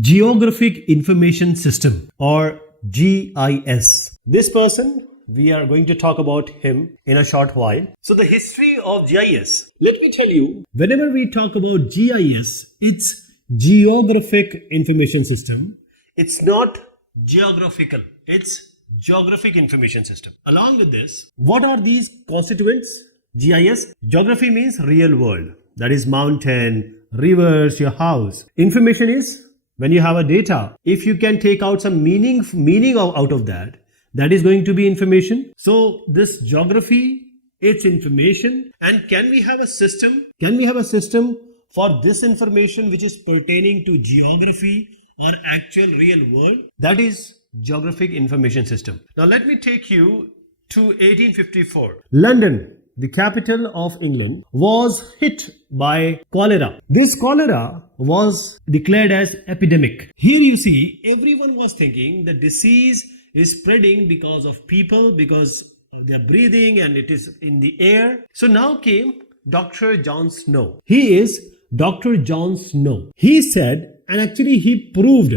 Geographic Information System or GIS. This person, we are going to talk about him in a short while. So the history of GIS. Let me tell you, whenever we talk about GIS, it's Geographic Information System. It's not geographical. It's Geographic Information System. Along with this, what are these constituents? GIS. Geography means real world. That is mountain, rivers, your house. Information is when you have a data. If you can take out some meaning out of that, that is going to be information. So this geography, it's information. And can we have a system? Can we have a system for this information which is pertaining to geography or actual real world? That is Geographic Information System. Now let me take you to 1854. London, the capital of England, was hit by cholera. This cholera was declared as epidemic. Here you see, everyone was thinking the disease is spreading because of people, because they are breathing and it is in the air. So now came Dr. John Snow. He is Dr. John Snow. He said, and actually he proved,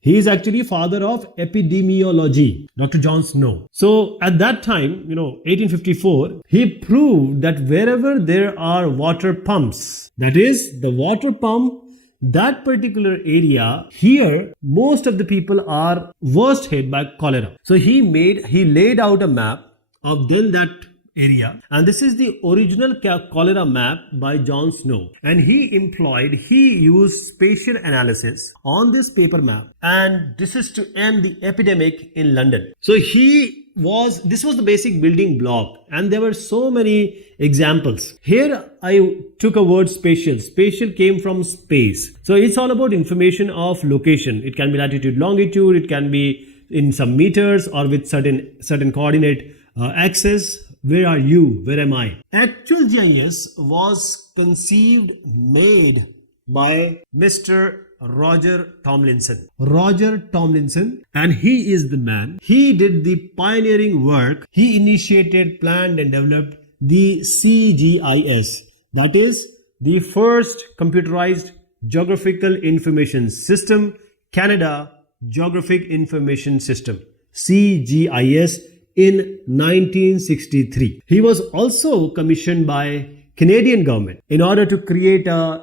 he is actually father of epidemiology, Dr. John Snow. So at that time, 1854, he proved that wherever there are water pumps, that is the water pump, that particular area, here most of the people are worst hit by cholera. So he laid out a map of then that area, and this is the original cholera map by John Snow, and he used spatial analysis on this paper map, and this is to end the epidemic in London. So this was the basic building block, and there were so many examples. Here I took a word spatial. Spatial came from space. So it's all about information of location. It can be latitude, longitude, it can be in some meters or with certain coordinate axis. Where are you? Where am I? Actual GIS was made by Mr. Roger Tomlinson. Roger Tomlinson, and he is the man. He did the pioneering work. He initiated, planned and developed the CGIS. That is the first computerized Geographical Information System, Canada Geographic Information System, CGIS, in 1963. He was also commissioned by Canadian government in order to create a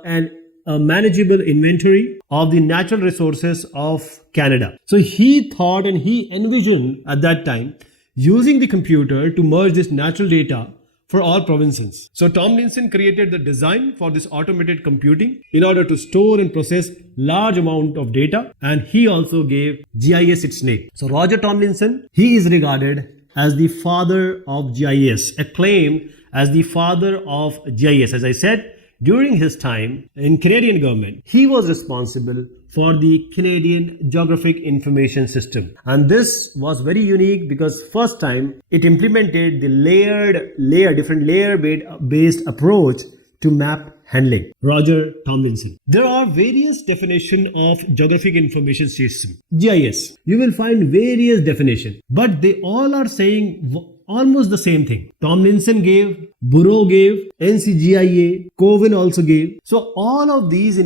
manageable inventory of the natural resources of Canada. So he thought and he envisioned at that time using the computer to merge this natural data for all provinces. So Tomlinson created the design for this automated computing in order to store and process large amount of data, and he also gave GIS its name. So Roger Tomlinson, he is regarded as the father of GIS, acclaimed as the father of GIS. As I said, during his time in Canadian government, he was responsible for the Canadian Geographic Information System. And this was very unique because first time it implemented the different layer-based approach to map handling. Roger Tomlinson. There are various definitions of Geographic Information System, GIS. You will find various definitions, but they all are saying almost the same thing. Tomlinson gave, Burrow gave, NCGIA, Coven also gave. So all of these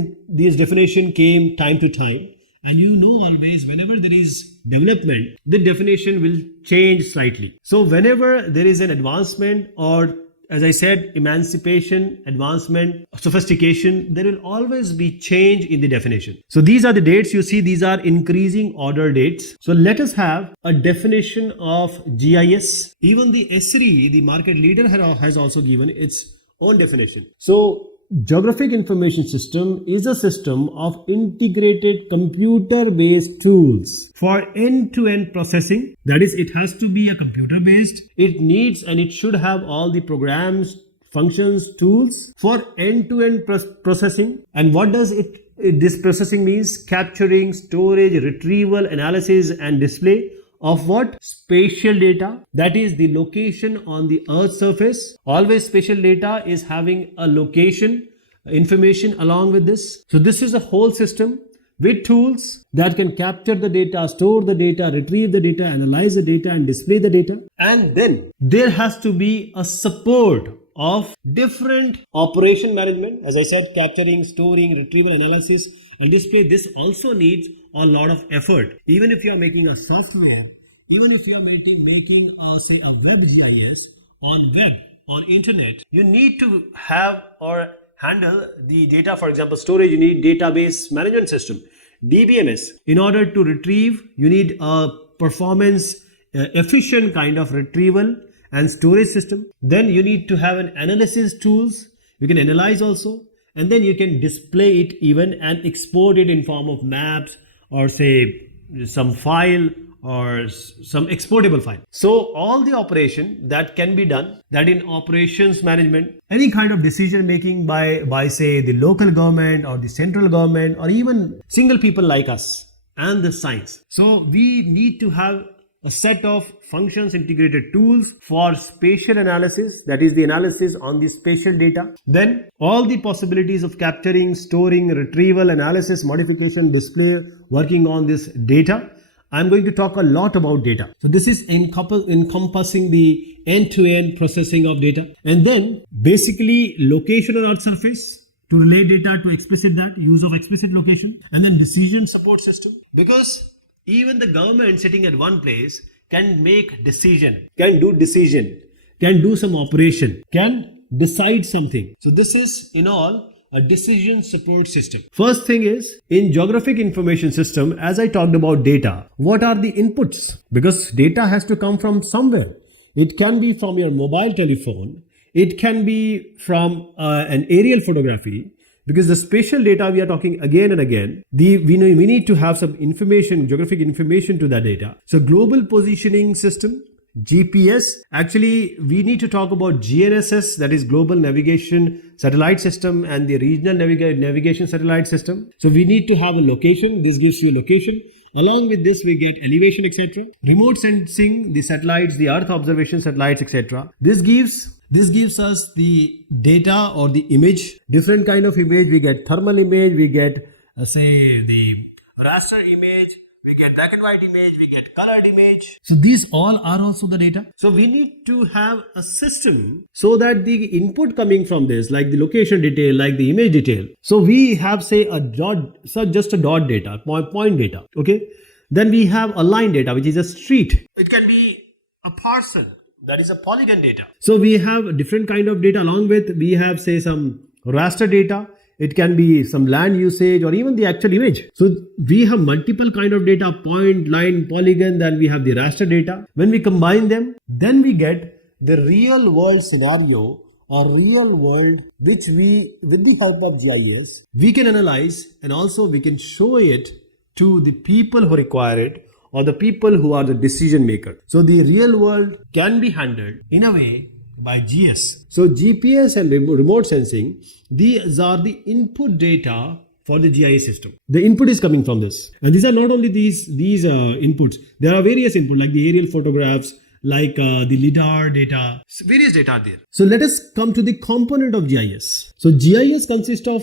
definition came time to time. And always whenever there is development, the definition will change slightly. So whenever there is an advancement or, as I said, emancipation, advancement, sophistication, there will always be change in the definition. So these are the dates you see, these are increasing order dates. So let us have a definition of GIS. Even the ESRI, the market leader, has also given its own definition. So Geographic Information System is a system of integrated computer-based tools for end-to-end processing. That is, it has to be a computer-based. It needs and it should have all the programs, functions, tools for end-to-end processing. And what does this processing means? Capturing, storage, retrieval, analysis and display of what? Spatial data. That is the location on the Earth's surface. Always spatial data is having a location information along with this. So this is a whole system with tools that can capture the data, store the data, retrieve the data, analyze the data and display the data. And then there has to be a support of different operation management, as I said, capturing, storing, retrieval, analysis and display. This also needs a lot of effort. Even if you are making a software, even if you are making say a web GIS on web, on internet, you need to have or handle the data. For example, storage, you need database management system, DBMS. In order to retrieve, you need a performance efficient kind of retrieval and storage system. Then you need to have an analysis tools. You can analyze also, and then you can display it even and export it in form of maps or say some file or some exportable file. So all the operation that can be done, that in operations management, any kind of decision making by say the local government or the central government or even single people like us and the science. So we need to have a set of functions integrated tools for spatial analysis, that is the analysis on the spatial data. Then all the possibilities of capturing, storing, retrieval, analysis, modification, display, working on this data. I'm going to talk a lot about data. So this is encompassing the end-to-end processing of data. And then basically location on Earth surface to relay data to explicit that, use of explicit location, and then decision support system. Because even the government sitting at one place can make decision, can do some operation, can decide something. So this is in all a decision support system. First thing is, in geographic information system, as I talked about data, what are the inputs? Because data has to come from somewhere. It can be from your mobile telephone. It can be from an aerial photography. Because the spatial data we are talking again and again, we need to have some information, geographic information to that data. So global positioning system, GPS, actually we need to talk about GNSS, that is global navigation satellite system, and the regional navigation satellite system. So we need to have a location. This gives you a location. Along with this we get elevation, etc. Remote sensing, the satellites, the earth observation satellites, etc. This gives us the data or the image, different kind of image. We get thermal image, we get say the raster image, we get black and white image, we get colored image. So these all are also the data. So we need to have a system so that the input coming from this, like the location detail, like the image detail. So we have say a dot, so just a dot data, point data. Okay. Then we have a line data, which is a street. It can be a parcel. That is a polygon data. So we have a different kind of data. Along with we have say some raster data. It can be some land usage or even the actual image. So we have multiple kind of data, point, line, polygon. Then we have the raster data. When we combine them, then we get the real world scenario or real world, which we, with the help of GIS, we can analyze, and also we can show it to the people who require it, or the people who are the decision maker. So the real world can be handled in a way by GIS. So GPS and remote sensing, these are the input data for the GIS system. The input is coming from this. And these are not only these inputs. There are various inputs like the aerial photographs, like the LIDAR data. So various data are there. So let us come to the component of GIS. So GIS consists of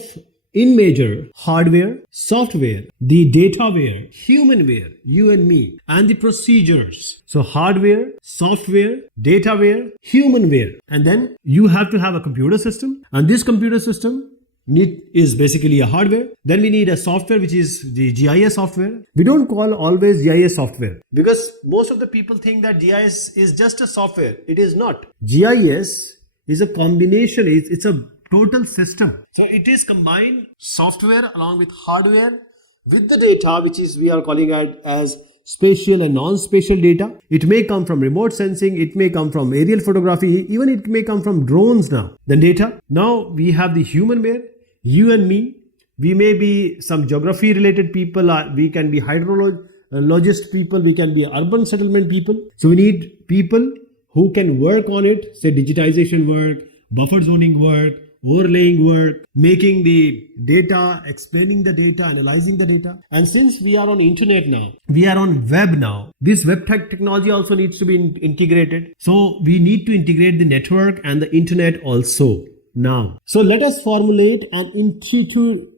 in major hardware, software, the dataware, humanware, you and me, and the procedures. So hardware, software, dataware, humanware. And then you have to have a computer system. And this computer system is basically a hardware. Then we need a software, which is the GIS software. We don't call always GIS software because most of the people think that GIS is just a software. It is not. GIS is a combination. It's a total system. So it is combined software along with hardware with the data, which is we are calling it as spatial and non-spatial data. It may come from remote sensing, it may come from aerial photography, even it may come from drones now. The data. Now we have the humanware, you and me. We may be some geography related people, we can be hydrologist people, we can be urban settlement people. So we need people who can work on it, say digitization work, buffer zoning work, overlaying work, making the data, explaining the data, analyzing the data. And since we are on internet now, we are on web now, this web technology also needs to be integrated. So we need to integrate the network and the internet also now. So let us formulate an intuitive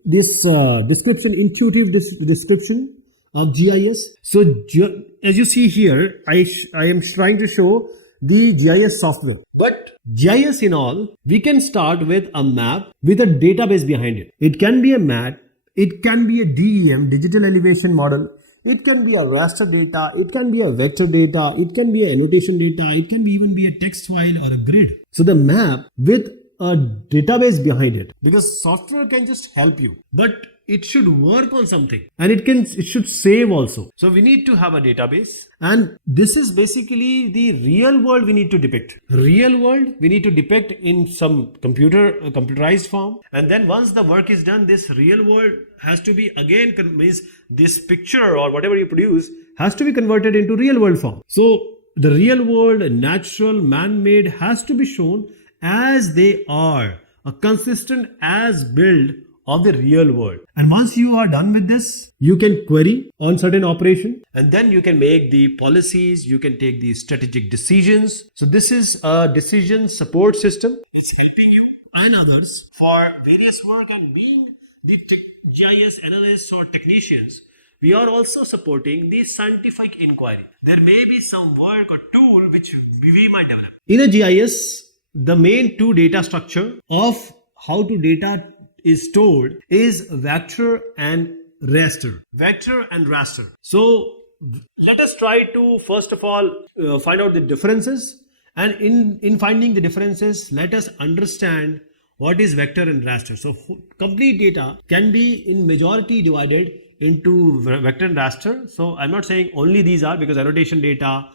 description of GIS. So as you see here, I am trying to show the GIS software. But GIS in all, we can start with a map with a database behind it. It can be a map It can be a DEM, digital elevation model. It can be a raster data. It can be a vector data. It can be a annotation data. It can even be a text file or a grid. So the map with a database behind it, because software can just help you, but it should work on something, and it should save also. So we need to have a database, and this is basically the real world we need to depict. Real world we need to depict in some computerized form, and then once the work is done, this real world has to be again means this picture or whatever you produce has to be converted into real world form. So the real world, natural, man-made has to be shown as they are, a consistent as build of the real world. And once you are done with this, you can query on certain operation, and then you can make the policies, you can take the strategic decisions. So this is a decision support system. It's helping you and others for various work, and being the GIS analysts or technicians, we are also supporting the scientific inquiry. There may be some work or tool which we might develop. In a GIS, the main two data structure of how to data is stored is vector and raster. Vector and raster. So let us try to first of all find out the differences, and in finding the differences, let us understand what is vector and raster. So complete data can be in majority divided into vector and raster. So I'm not saying only these are, because annotation data,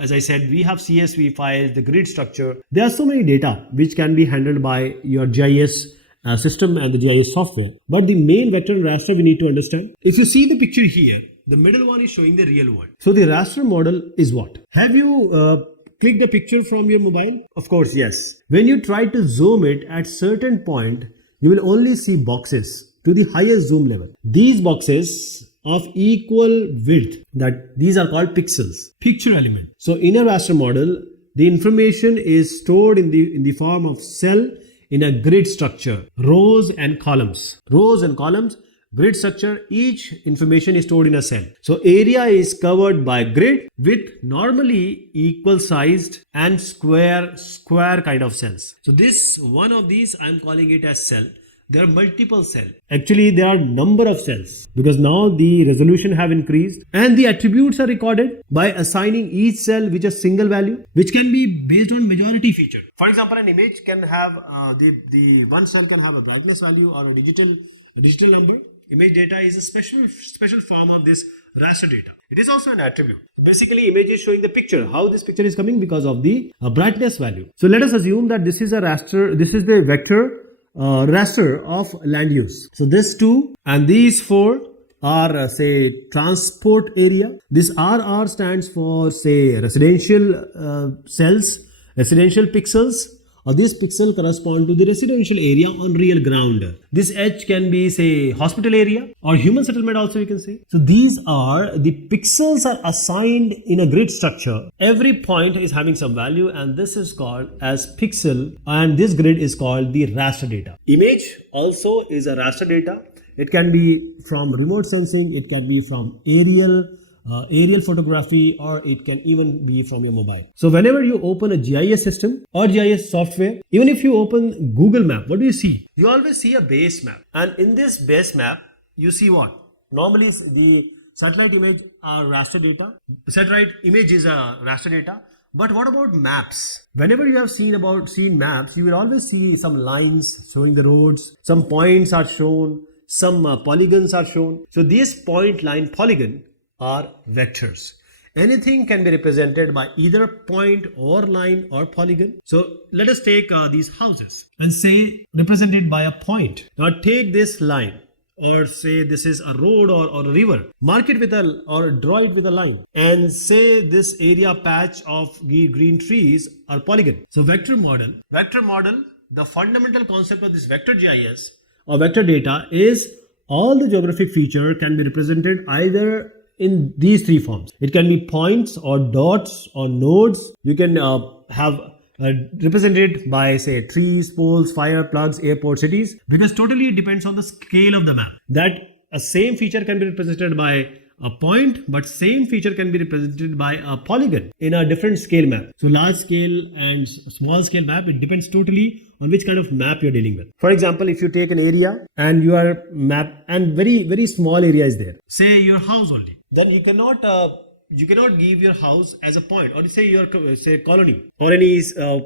as I said, we have CSV files, the grid structure. There are so many data which can be handled by your GIS system and the GIS software. But the main vector and raster we need to understand. If you see the picture here, the middle one is showing the real world. So the raster model is what? Have you clicked the picture from your mobile? Of course, yes. When you try to zoom it at certain point, you will only see boxes to the highest zoom level. These boxes of equal width, that these are called pixels, picture element. So in a raster model, the information is stored in the form of cell in a grid structure, rows and columns. Rows and columns, grid structure, each information is stored in a cell. So area is covered by grid with normally equal sized and square kind of cells. So this one of these, I'm calling it as cell. There are multiple cells. Actually, there are number of cells, because now the resolution have increased, and the attributes are recorded by assigning each cell which a single value, which can be based on majority feature. For example, an image can have the one cell can have a brightness value or a digital number. Image data is a special form of this raster data. It is also an attribute. Basically, image is showing the picture. How this picture is coming? Because of the brightness value. So let us assume that this is a raster. This is the vector raster of land use. So this two and these four are say transport area. This RR stands for say residential cells, residential pixels. Or this pixel correspond to the residential area on real ground. This H can be say hospital area or human settlement also you can say. So these are the pixels are assigned in a grid structure. Every point is having some value, and this is called as pixel, and this grid is called the raster data. Image also is a raster data. It can be from remote sensing, it can be from aerial photography, or it can even be from your mobile. So whenever you open a GIS system or GIS software, even if you open Google Map, what do you see? You always see a base map, and in this base map you see what? Normally the satellite image are raster data. Satellite image is a raster data. But what about maps? Whenever you have seen maps, you will always see some lines showing the roads, some points are shown, some polygons are shown. So these point, line, polygon are vectors. Anything can be represented by either point or line or polygon. So let us take these houses and say represented by a point. Now take this line, or say this is a road or a river. Mark it with or draw it with a line, and say this area patch of green trees are polygon. So vector model, the fundamental concept of this vector GIS or vector data is all the geographic feature can be represented either in these three forms. It can be points or dots or nodes. You can have represented by say trees, poles, fire, plugs, airports, cities, because totally it depends on the scale of the map. That a same feature can be represented by a point, but same feature can be represented by a polygon in a different scale map. So large scale and small scale map, it depends totally on which kind of map you're dealing with. For example, if you take an area and you are map and very small area is there, say your house only, then you cannot give your house as a point, or say your colony or any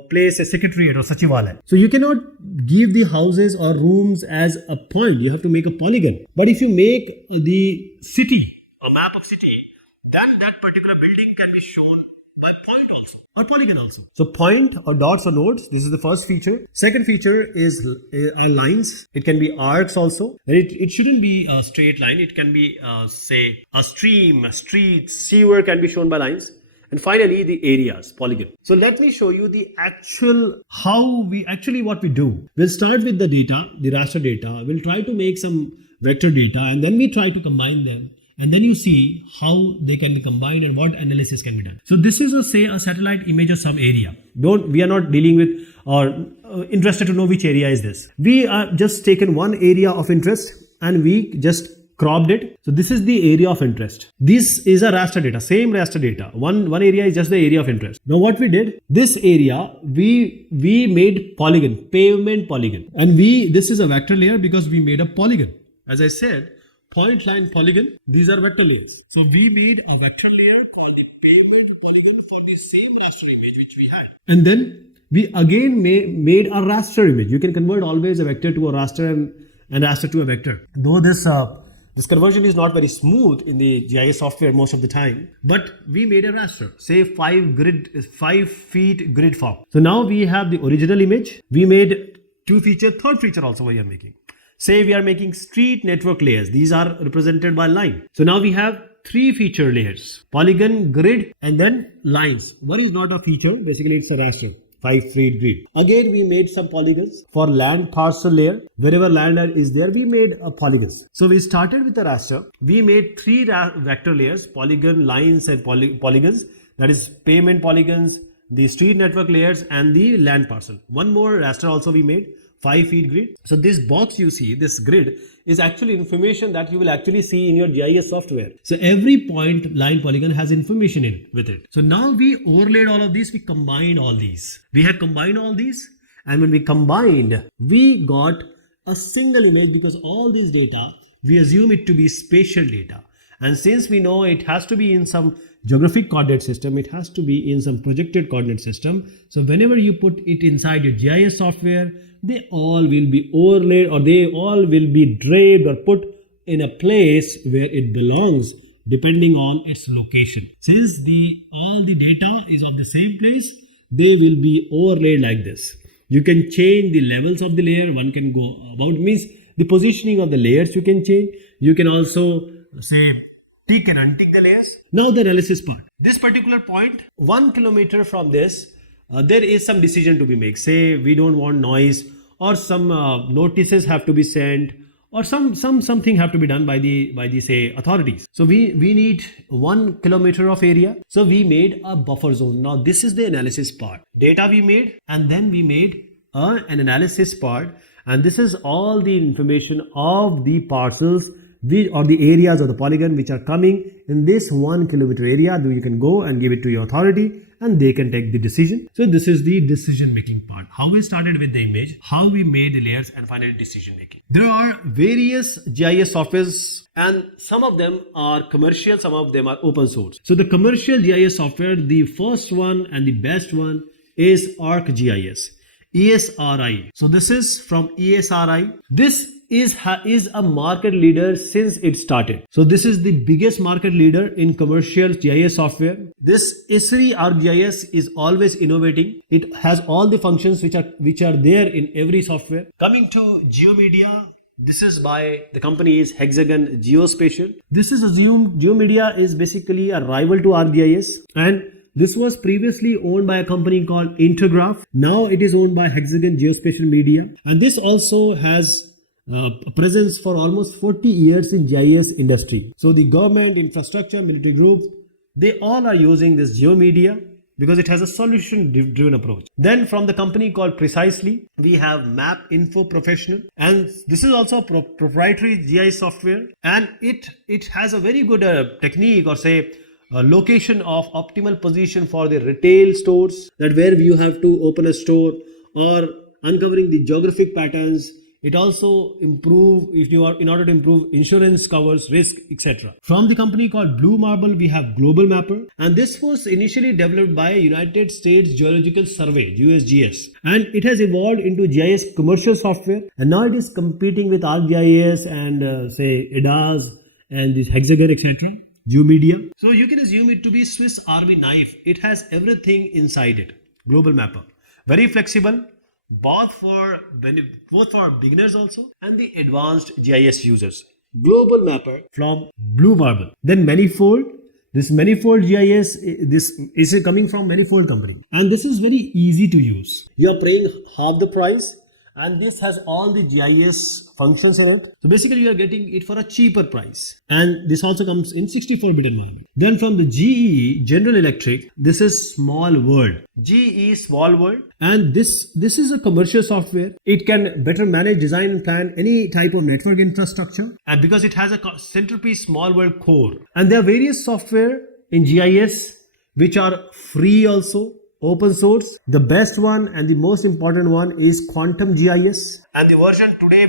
place, a secretariat or sachivalaya. So you cannot give the houses or rooms as a point. You have to make a polygon. But if you make the city, a map of city, then that particular building can be shown by point also or polygon also. So point or dots or nodes, this is the first feature. Second feature is lines. It can be arcs also. It shouldn't be a straight line. It can be say a stream, a street, sewer can be shown by lines. And finally the areas, polygon. So let me show you the what we do. We'll start with the data, the raster data. We'll try to make some vector data and then we try to combine them. And then you see how they can be combined and what analysis can be done. So this is a satellite image of some area. We are not dealing with or interested to know which area is this. We are just taken one area of interest and we just cropped it. So this is the area of interest. This is a raster data, same raster data. One area is just the area of interest. Now what we did, this area we made polygon, pavement polygon, and this is a vector layer because we made a polygon. As I said, point, line, polygon, these are vector layers. So we made a vector layer for the pavement polygon for the same raster image which we had. And then we again made a raster image. You can convert always a vector to a raster and raster to a vector. Though this conversion is not very smooth in the GIS software most of the time, but we made a raster, say 5 feet grid form. So now we have the original image. We made 2 feature, third feature also we are making. Say we are making street network layers. These are represented by line. So now we have 3 feature layers, polygon, grid, and then lines. One is not a feature. Basically, it's a raster, 5 feet grid. Again, we made some polygons for land parcel layer. Wherever land is there, we made polygons. So we started with the raster. We made 3 vector layers, polygon, lines, and polygons. That is pavement polygons, the street network layers, and the land parcel. One more raster also we made. 5 feet grid. So this box you see, this grid is actually information that you will actually see in your GIS software. So every point, line, polygon has information in it with it. So now we overlaid all of these, we combined all these. We had combined all these, and when we combined, we got a single image because all these data, we assume it to be spatial data. And since we know it has to be in some geographic coordinate system, it has to be in some projected coordinate system. So whenever you put it inside your GIS software, they all will be overlaid or they all will be draped or put in a place where it belongs depending on its location. Since all the data is on the same place, they will be overlaid like this. You can change the levels of the layer. One can go about, means the positioning of the layers you can change. You can also say tick and untick the layers. Now the analysis part. This particular point, 1 kilometer from this, there is some decision to be made. Say we don't want noise, or some notices have to be sent, or something have to be done by the say authorities. So we need 1 kilometer of area. So we made a buffer zone. Now this is the analysis part. Data we made, and then we made an analysis part, and this is all the information of the parcels or the areas of the polygon which are coming in this 1 kilometer area. You can go and give it to your authority and they can take the decision. So this is the decision making part. How we started with the image, how we made the layers, and finally decision making. There are various GIS softwares and some of them are commercial, some of them are open source. So the commercial GIS software, the first one and the best one is ArcGIS, ESRI. So this is from ESRI. This is a market leader since it started. So this is the biggest market leader in commercial GIS software. This ESRI ArcGIS is always innovating. It has all the functions which are there in every software. Coming to GeoMedia, this is by the company is Hexagon Geospatial. This is assumed GeoMedia is basically a rival to ArcGIS, and this was previously owned by a company called Intergraph. Now it is owned by Hexagon Geospatial Media, and this also has a presence for almost 40 years in GIS industry. So the government, infrastructure, military groups, they all are using this GeoMedia because it has a solution driven approach. Then from the company called Precisely, we have Map Info Professional, and this is also a proprietary GIS software, and it has a very good technique, or say location of optimal position for the retail stores, that where you have to open a store, or uncovering the geographic patterns. It also in order to improve insurance covers, risk, etc. From the company called Blue Marble, we have Global Mapper, and this was initially developed by United States Geological Survey, USGS, and it has evolved into GIS commercial software, and now it is competing with ArcGIS and say EDAS and this Hexagon, etc. Geomedia. So you can assume it to be Swiss Army knife. It has everything inside it. Global Mapper, very flexible, both for beginners also and the advanced GIS users. Global Mapper from Blue Marble. Then Manifold. This Manifold GIS, this is coming from Manifold company, and this is very easy to use. You are paying half the price, and this has all the GIS functions in it. So basically you are getting it for a cheaper price, and this also comes in 64-bit environment. Then from the GE, General Electric, this is Small World. GE Small World, and this is a commercial software. It can better manage, design and plan any type of network infrastructure, and because it has a centerpiece Small World core. And there are various software in GIS which are free also, open source. The best one and the most important one is Quantum GIS, and the version today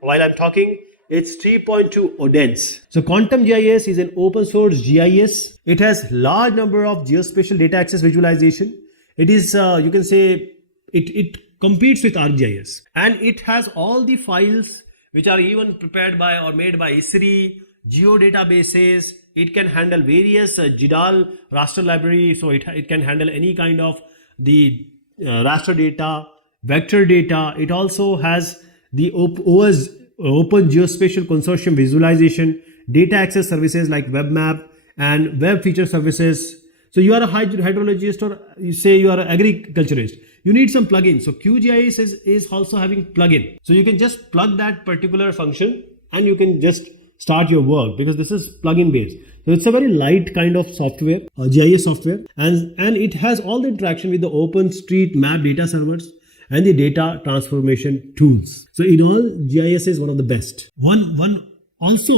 while I'm talking, it's 3.2 ODENS. So Quantum GIS is an open source GIS. It has large number of geospatial data access visualization. It is you can say it competes with ArcGIS, and it has all the files which are even prepared by or made by ISRI, geodatabases. It can handle various GIDAL raster library, so it can handle any kind of the raster data, vector data. It also has the Open Geospatial Consortium visualization, data access services like WebMap and web feature services. So you are a hydrologist, or you say you are an agriculturist, you need some plugin. So QGIS is also having plugin. So you can just plug that particular function and you can just start your work, because this is plugin based. So it's a very light kind of software, GIS software, and it has all the interaction with the OpenStreetMap data servers and the data transformation tools. So in all, GIS is one of the best. One also,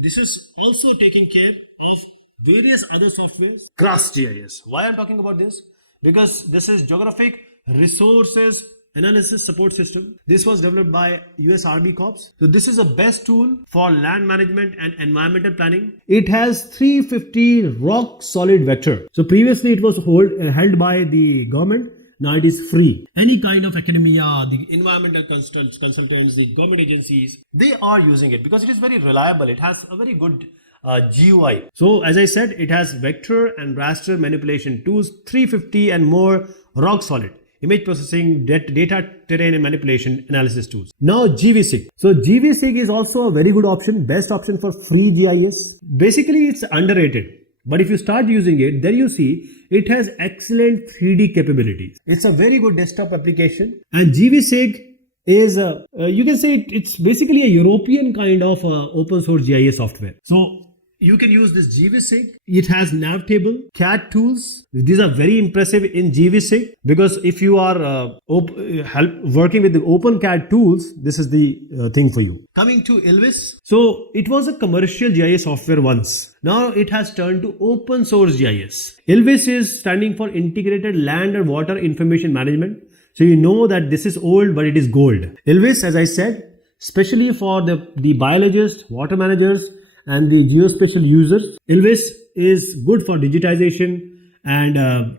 this is also taking care of various other softwares. GRASS-GIS. Why I'm talking about this? Because this is Geographic Resources Analysis Support System. This was developed by US Army Corps. So this is the best tool for land management and environmental planning. It has 350 rock solid vector. So previously it was held by the government. Now it is free. Any kind of academia, the environmental consultants, the government agencies, they are using it because it is very reliable. It has a very good GUI. So as I said, it has vector and raster manipulation tools, 350 and more rock solid image processing, data terrain and manipulation analysis tools. Now GVSig. So GVSig is also a very good option, best option for free GIS. Basically it's underrated, but if you start using it, then you see it has excellent 3D capabilities. It's a very good desktop application, and GVSig is you can say it's basically a European kind of open source GIS software. So you can use this GVSig. It has nav table, CAD tools. These are very impressive in GVSig, because if you are working with the open CAD tools, this is the thing for you. Coming to ILVIS. So it was a commercial GIS software once. Now it has turned to open source GIS. ILVIS is standing for Integrated Land and Water Information Management. So you know that this is old, but it is gold. ILVIS, as I said, especially for the biologists, water managers, and the geospatial users. ILVIS is good for digitization and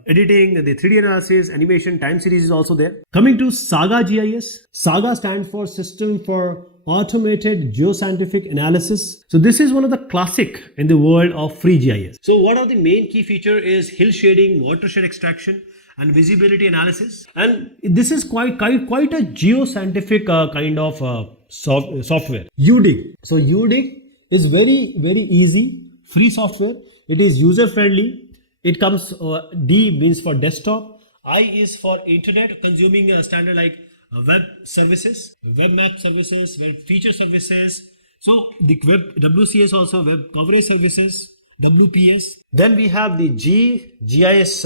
editing, the 3D analysis, animation, time series is also there. Coming to SAGA GIS. SAGA stands for System for Automated Geoscientific Analysis. So this is one of the classic in the world of free GIS. So what are the main key feature is hill shading, watershed extraction, and visibility analysis. And this is quite a geoscientific kind of software. UDIG. So UDIG is very, very easy, free software. It is user friendly. It comes, D means for desktop, I is for internet, consuming a standard like web services, web map services, web feature services. So the web WCS also, web coverage services, WPS. Then we have the GIS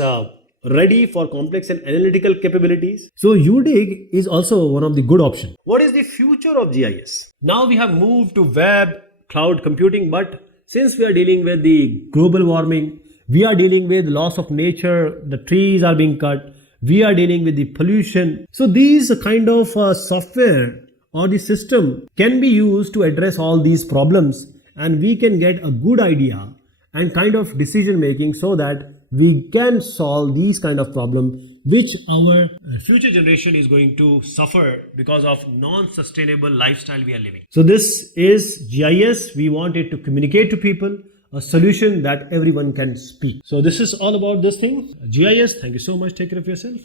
ready for complex and analytical capabilities. So UDIG is also one of the good options. What is the future of GIS? Now we have moved to web, cloud computing, but since we are dealing with the global warming, we are dealing with loss of nature, the trees are being cut, We are dealing with the pollution. So these kind of software or the system can be used to address all these problems, and we can get a good idea and kind of decision making so that we can solve these kind of problems which our future generation is going to suffer because of non-sustainable lifestyle we are living. So this is GIS. We want it to communicate to people a solution that everyone can speak. So this is all about this thing, GIS. Thank you so much. Take care of yourself.